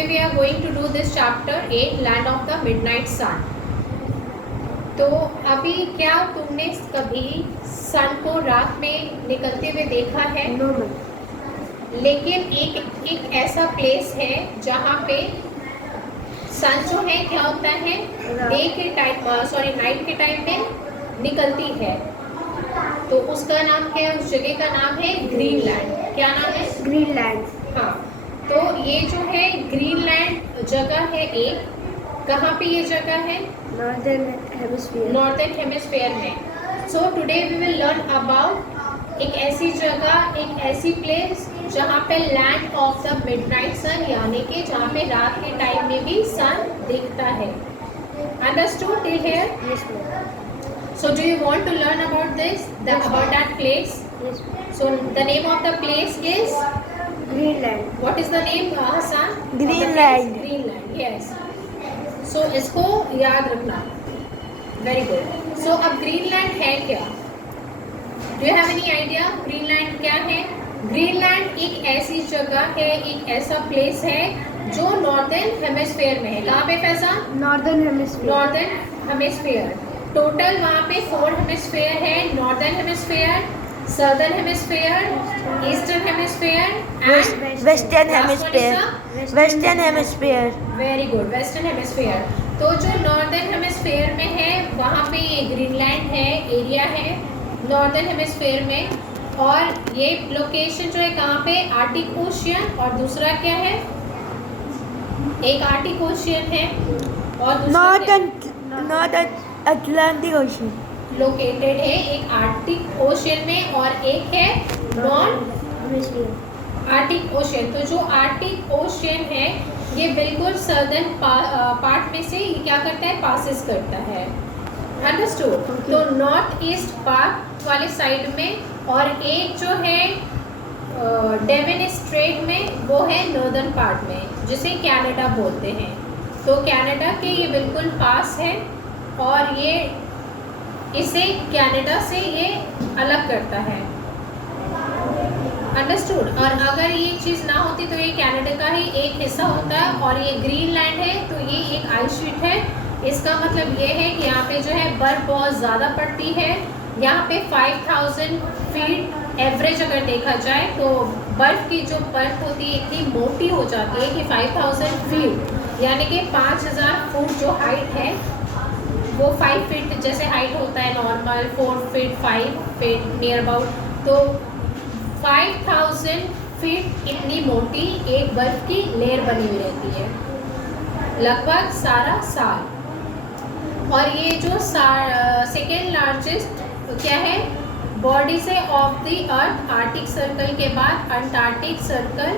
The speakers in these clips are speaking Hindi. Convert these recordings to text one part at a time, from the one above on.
today we are going to do this chapter 8 Land of the Midnight Sun. तो अभी क्या तुमने कभी सन को रात में निकलते हुए देखा है? No. लेकिन एक ऐसा प्लेस है जहाँ पे सन जो है क्या होता है डे के टाइम नाइट के टाइम में निकलती है, तो उसका नाम क्या है? उस जगह का नाम है ग्रीनलैंड। क्या नाम है? ग्रीनलैंड। हाँ, तो ये जो है ग्रीनलैंड जगह है एक, कहाँ पे ये जगह है? नॉर्दर्न हेमिस्फीयर में। So today we will learn about एक ऐसी जगह, एक ऐसी प्लेस जहाँ पे land of the midnight sun, यानी कि जहाँ पे रात के टाइम में भी सन दिखता है। Understood till here? Yes, ma'am. So do you want to learn about this, about that place? Yes, ma'am. So the name of the place is? Greenland. What is the name, Hassan? Greenland. Greenland, yes. So इसको याद रखना। Very good. So अब ग्रीनलैंड है क्या? Do you have any idea? Greenland क्या है? ग्रीनलैंड एक ऐसी जगह है, एक ऐसा प्लेस है जो नॉर्दर्न हेमिस्फीयर में है। कहाँ पे फैसा? Northern hemisphere. Northern hemisphere. Total वहाँ पे 4 हेमिस्फीयर है, northern hemisphere, southern hemisphere, eastern hemisphere and western hemisphere. Western hemisphere. Very good, western hemisphere. तो जो नॉर्दर्न हेमिस्फीयर में है वहाँ पे ये ग्रीनलैंड है, एरिया है नॉर्दर्न हेमिस्फीयर में। और ये लोकेशन जो है कहाँ पे? आर्टिक ओशियन, और दूसरा क्या है? एक आर्टिक ओशियन है और नॉर्दर्न अटलांटिक ओशन लोकेटेड है, एक आर्टिक ओशियन में और एक है नॉन आर्टिक ओशियन। तो जो आर्टिक ओशियन है ये बिल्कुल सदर्न पार्ट में से ये क्या करता है? पासिस करता है। अंडरस्टूड? तो नॉर्थ ईस्ट पार्ट वाले साइड में, और एक जो है डेवन स्ट्रेट में, वो है नॉर्दर्न पार्ट में, जिसे कनाडा बोलते हैं। तो कनाडा के ये बिल्कुल पास है और ये इसे कनाडा से ये अलग करता है। अंडरस्टूड? और अगर ये चीज़ ना होती तो ये कनाडा का ही एक हिस्सा होता है, और ये ग्रीनलैंड है तो ये एक आइस शीट है। इसका मतलब ये है कि यहाँ पे जो है बर्फ़ बहुत ज़्यादा पड़ती है। यहाँ पे 5000 फीट एवरेज अगर देखा जाए तो बर्फ़ की जो परत होती है इतनी मोटी हो जाती है कि 5000 फीट यानी कि 5000 फुट जो हाइट है वो 5 फीट जैसे हाइट होता है normal, 4 feet 5 feet near about, तो 5000 फीट इतनी मोटी एक बर्फ़ की लेयर बनी हुई रहती है लगभग सारा साल। और ये जो सेकेंड लार्जेस्ट क्या है बॉडी से of the earth, Arctic circle के बाद अंटार्कटिक सर्कल,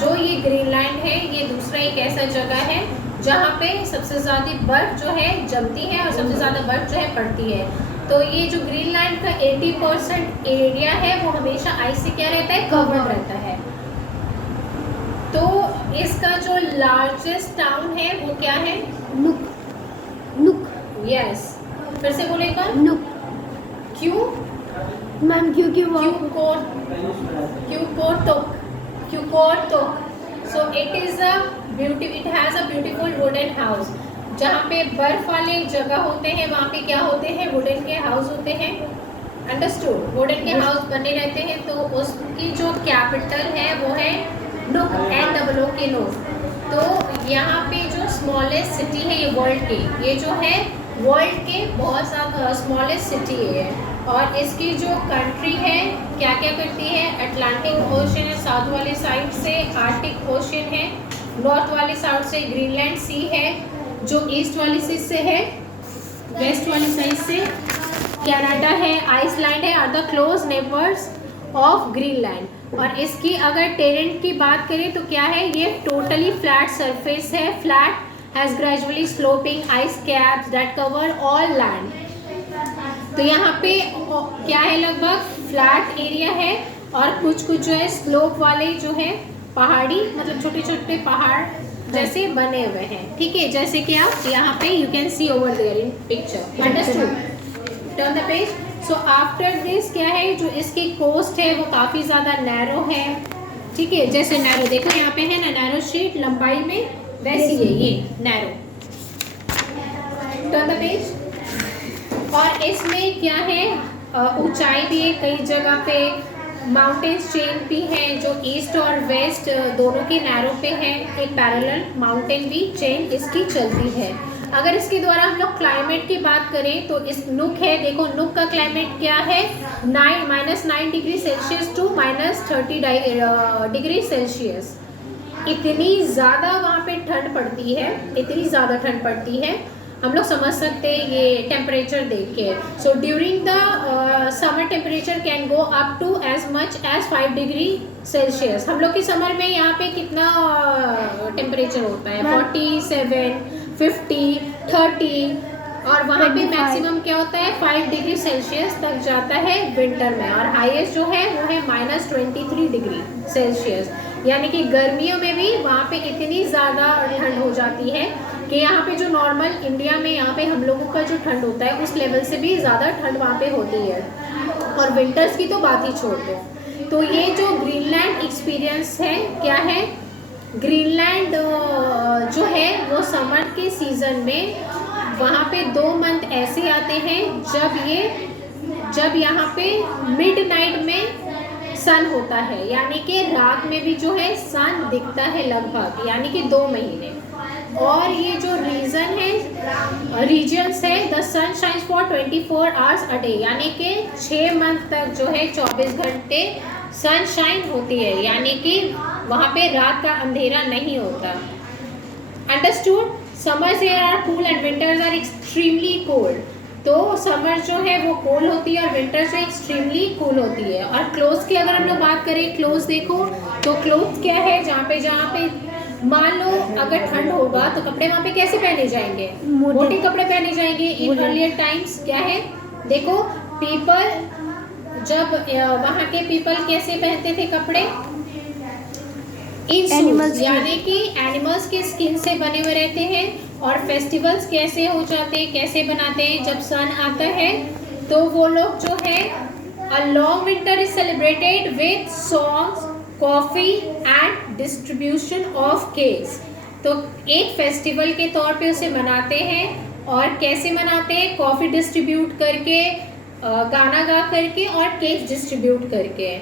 जो ये ग्रीनलैंड है ये दूसरा एक ऐसा जगह है जहाँ पे सबसे ज़्यादा बर्फ़ जो है जमती है और सबसे ज़्यादा बर्फ़ जो है पड़ती है। तो ये जो ग्रीनलैंड का 80% एरिया है वो हमेशा आइस से क्या रहता है? कवर्ड रहता है। तो इसका जो लार्जेस्ट टाउन है वो क्या है? नुक। यस, फिर से बोलेगा? नुक। क्यों मैम? क्योंकि वो क्यूकोटोक। So it has a beautiful wooden house. जहाँ पे बर्फ वाले जगह होते हैं वहाँ पे क्या होते हैं? वुडन के हाउस होते हैं। अंडरस्टूड? वुडन के हाउस बने रहते हैं। तो उसकी जो कैपिटल है वो है नुक, NOOK नुक। तो यहाँ पे जो स्मॉलेस्ट सिटी है ये वर्ल्ड की, ये जो है वर्ल्ड के बहुत ज़्यादा स्मॉलेस्ट सिटी है। और इसकी जो कंट्री है क्या क्या करती है? अटलांटिक ओशन है साउथ वाली साइड से, आर्टिक ओशन है नॉर्थ वाली साइड से, ग्रीनलैंड सी है जो ईस्ट वाली साइड से है, वेस्ट वाली साइड से कनाडा है, आइसलैंड है, are the close neighbours of Greenland. और इसकी अगर टेरेंट की बात करें तो क्या है? ये टोटली फ्लैट सरफेस है, flat has gradually sloping ice caps that cover all land. तो यहाँ पे क्या है? लगभग फ्लैट एरिया है और कुछ जो है स्लोप वाले जो है पहाड़ी, मतलब छोटे छोटे पहाड़ जैसे बने हुए हैं। ठीक है, जैसे कि आप यहाँ पे you can see over there in picture. Understood? Turn the page. So after this क्या है? जो इसकी कोस्ट है वो काफ़ी ज़्यादा नैरो है, ठीक है, जैसे नैरो देखो यहाँ पे है ना, नैरो शीट लंबाई में वैसी है ये नैरो। Turn the page. और इसमें क्या है, ऊंचाई भी है कई जगह पे, माउंटेन्स चेन भी है जो ईस्ट और वेस्ट दोनों के नैरो पे है, एक पैरेलल माउंटेन भी चेन इसकी चलती है। अगर इसके द्वारा हम लोग क्लाइमेट की बात करें तो इस नुक है, देखो नुक का क्लाइमेट क्या है, -9 degree Celsius to -30 degree Celsius. इतनी ज़्यादा वहाँ पे ठंड पड़ती है, इतनी ज़्यादा ठंड पड़ती है, हम लोग समझ सकते हैं ये टेम्परेचर देख के। So during the summer temperature can go up to as much as 5 degree Celsius. हम लोग के समर में यहाँ पे कितना टेम्परेचर होता है, 47, 50, 30, और वहाँ पे मैक्सिमम क्या होता है 5 डिग्री सेल्सियस तक जाता है विंटर में, और हाईएस्ट जो है वो है -23 डिग्री सेल्सियस। यानी कि गर्मियों में भी वहाँ पे इतनी ज़्यादा ठंड हो जाती है कि यहाँ पे जो नॉर्मल इंडिया में यहाँ पे हम लोगों का जो ठंड होता है उस लेवल से भी ज़्यादा ठंड वहाँ पे होती है, और विंटर्स की तो बात ही छोड़ दो। तो ये जो ग्रीनलैंड एक्सपीरियंस है, क्या है, ग्रीनलैंड जो है वो समर के सीज़न में वहाँ पे 2 मंथ ऐसे आते हैं जब यहाँ पे मिडनाइट में सन होता है, यानी कि रात में भी जो है सन दिखता है लगभग, यानी कि 2 महीने। और ये जो रीजन्स है, the sun shines for 24 hours a day, यानी कि 6 मंथ तक जो है 24 घंटे सनशाइन होती है, यानी कि वहाँ पे रात का अंधेरा नहीं होता। Understood? Summers here are cool and winters are extremely cold. तो समर जो है वो कोल्ड होती है और विंटर जो एक्सट्रीमली कूल होती है। और क्लोथ्स की अगर हम लोग बात करें, क्लोथ्स देखो तो क्लोथ्स क्या है, जहाँ पे मान लो अगर ठंड होगा तो कपड़े वहाँ पे कैसे पहने जाएंगे, मोटे कपड़े पहने जाएंगे। इन अर्लियर टाइम्स क्या है, देखो पीपल, जब वहाँ के पीपल कैसे पहनते थे कपड़े, इन सूट्स, यानी कि एनिमल्स के स्किन से बने हुए रहते हैं। और फेस्टिवल्स कैसे हो जाते हैं, कैसे बनाते हैं, जब सन आता है तो वो लोग जो है, a long winter is celebrated with songs, coffee and distribution of cakes. तो एक फेस्टिवल के तौर पे उसे मनाते हैं, और कैसे मनाते हैं, कॉफ़ी डिस्ट्रीब्यूट करके, गाना गा करके और केक डिस्ट्रीब्यूट करके।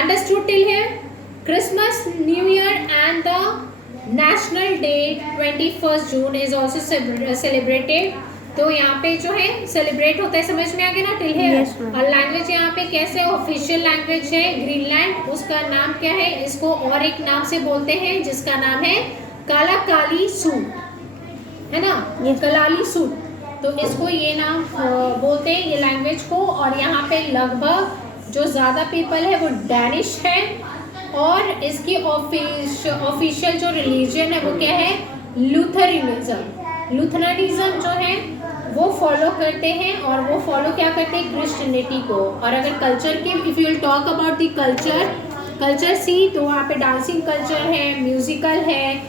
Understood till here? Christmas, new year and the national day 21 June is also celebrated. तो यहाँ पे जो है सेलिब्रेट होता है, समझ में आ गया ना टिल हियर? और लैंग्वेज यहाँ पे कैसे, ऑफिशियल लैंग्वेज है ग्रीनलैंड, उसका नाम क्या है, इसको और एक नाम से बोलते हैं जिसका नाम है कालाकाली सूट, है ना, ये कलाली सूट। तो इसको ये नाम बोलते हैं ये लैंग्वेज को। और यहाँ पे लगभग जो ज़्यादा पीपल है वो डैनिश है, और इसकी ऑफिशियल जो रिलीजन है वो क्या है, लूथरनिज्म। लूथरनिज्म जो है वो फॉलो करते हैं, और वो फॉलो क्या करते हैं, क्रिश्चियनिटी को। और अगर कल्चर की, if you will talk about the culture see, तो वहाँ पे डांसिंग कल्चर है, म्यूज़िकल है,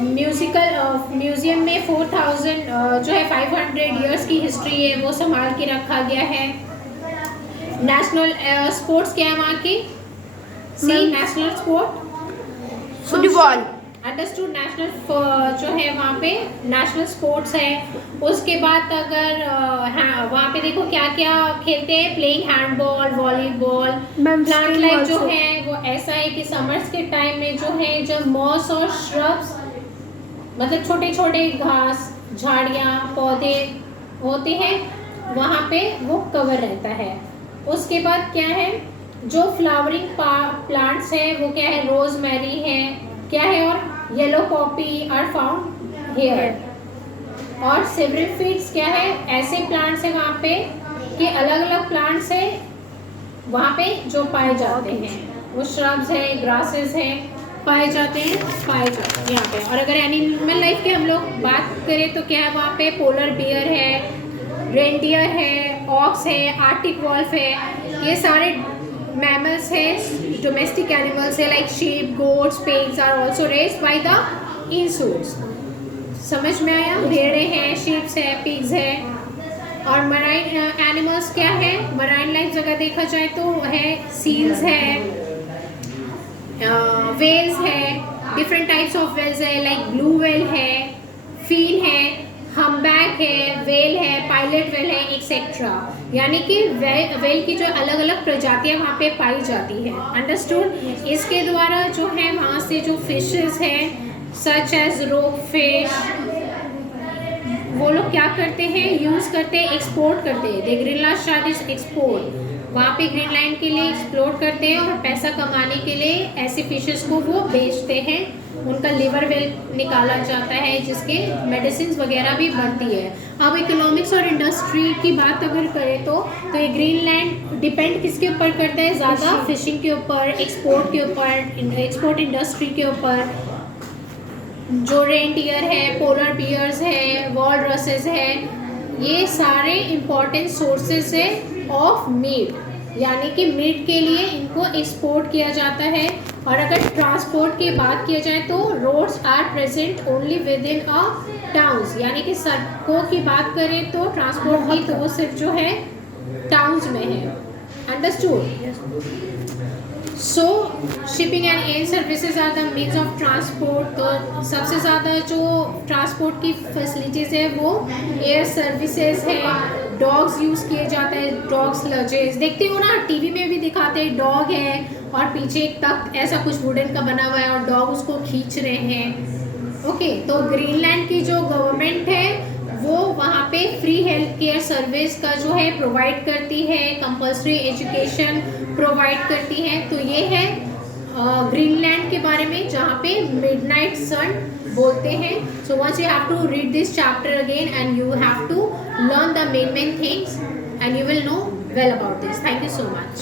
म्यूज़ियम में 4000 जो है 500 इयर्स की हिस्ट्री है वो संभाल के रखा गया है। नेशनल स्पोर्ट्स क्या है वहाँ की, see national sport football. Understood? National जो है वहाँ पे नेशनल स्पोर्ट्स है। उसके बाद अगर हाँ, वहाँ पे देखो क्या क्या खेलते हैं, playing handball, volleyball. Plant life जो है वो ऐसा है कि समर्स के टाइम में जो है, जब मॉस और श्रब्स, मतलब छोटे छोटे घास, झाड़ियाँ, पौधे होते हैं, वहाँ पे वो कवर रहता है। उसके बाद क्या है, जो फ्लावरिंग प्लांट्स है वो क्या है, रोजमेरी है, क्या है, और yellow poppy are found here. और सेवरल फीड्स क्या है, ऐसे प्लांट्स है वहाँ पे कि अलग अलग प्लांट्स है वहाँ पे जो पाए जाते हैं, वो श्रब्स है, ग्रासेस है, पाए जाते हैं यहाँ पे। और अगर एनिमल लाइफ की हम लोग बात करें तो क्या है, वहाँ पे पोलर बियर है, रेनडियर है, ऑक्स है, आर्टिक वॉल्फ है, ये सारे मैमल्स है, डोमेस्टिक एनिमल्स है, like sheep, goats, pigs are also raised by the Inuits. समझ में आया? भेड़े हैं, शीप्स है, पिग्स है। और मराइन एनिमल्स क्या है, मराइन लाइफ जगह देखा जाए तो है, सील्स है, वेल्स है, डिफरेंट टाइप्स ऑफ वेल्स है, लाइक ब्लू वेल है, फीन है, हम्बैक है, वेल है, पायलट वेल है, एक्सेट्रा। यानी कि वेल की जो अलग अलग प्रजातियां वहाँ पे पाई जाती है। अंडरस्टूड। इसके द्वारा जो है वहाँ से जो फिशेस है सच एज रोक फिश, वो लोग क्या करते हैं, यूज़ करते हैं, एक्सपोर्ट करते हैं। दे ग्रीनलैंड शार्क इज एक्सपोर्ट, वहाँ पे ग्रीनलैंड के लिए एक्सप्लोर करते हैं और पैसा कमाने के लिए ऐसे फिशेस को वो बेचते हैं। उनका लिवर वेल निकाला जाता है जिसके मेडिसिन वगैरह भी बनती है। अब इकोनॉमिक्स और इंडस्ट्री की बात अगर करें तो ये ग्रीनलैंड डिपेंड किसके ऊपर करता है ज़्यादा, फिशिंग के ऊपर, एक्सपोर्ट के ऊपर, एक्सपोर्ट इंडस्ट्री के ऊपर। जो रेनडियर है, पोलर बियर्स है, वॉलरसेस है, ये सारे इम्पॉर्टेंट सोर्सेस है ऑफ मीट, यानी कि मीट के लिए इनको एक्सपोर्ट किया जाता है। और अगर ट्रांसपोर्ट की बात किया जाए तो roads are present only within a towns, यानी कि सड़कों की बात करें तो ट्रांसपोर्ट की तो वो सिर्फ जो है टाउन्स में है। Understood. So shipping and air services are the means of transport. तो सबसे ज़्यादा जो ट्रांसपोर्ट की फैसिलिटीज़ है वो एयर सर्विसेज है। डॉग्स यूज़ किए जाते हैं, डॉग्स लजेस देखते हो ना, टीवी में भी दिखाते हैं, डॉग है और पीछे एक तख्त ऐसा कुछ वुडन का बना हुआ है और डॉग उसको खींच रहे हैं। ओके, तो ग्रीनलैंड की जो गवर्नमेंट है वो वहाँ पे फ्री हेल्थ केयर सर्विस का जो है प्रोवाइड करती है, कंपल्सरी एजुकेशन प्रोवाइड करती है। तो ये है ग्रीनलैंड के बारे में, जहाँ पे मिडनाइट सन बोलते हैं। So once you have to read this chapter again and you have to learn the main things and you will know well about this. Thank you so much.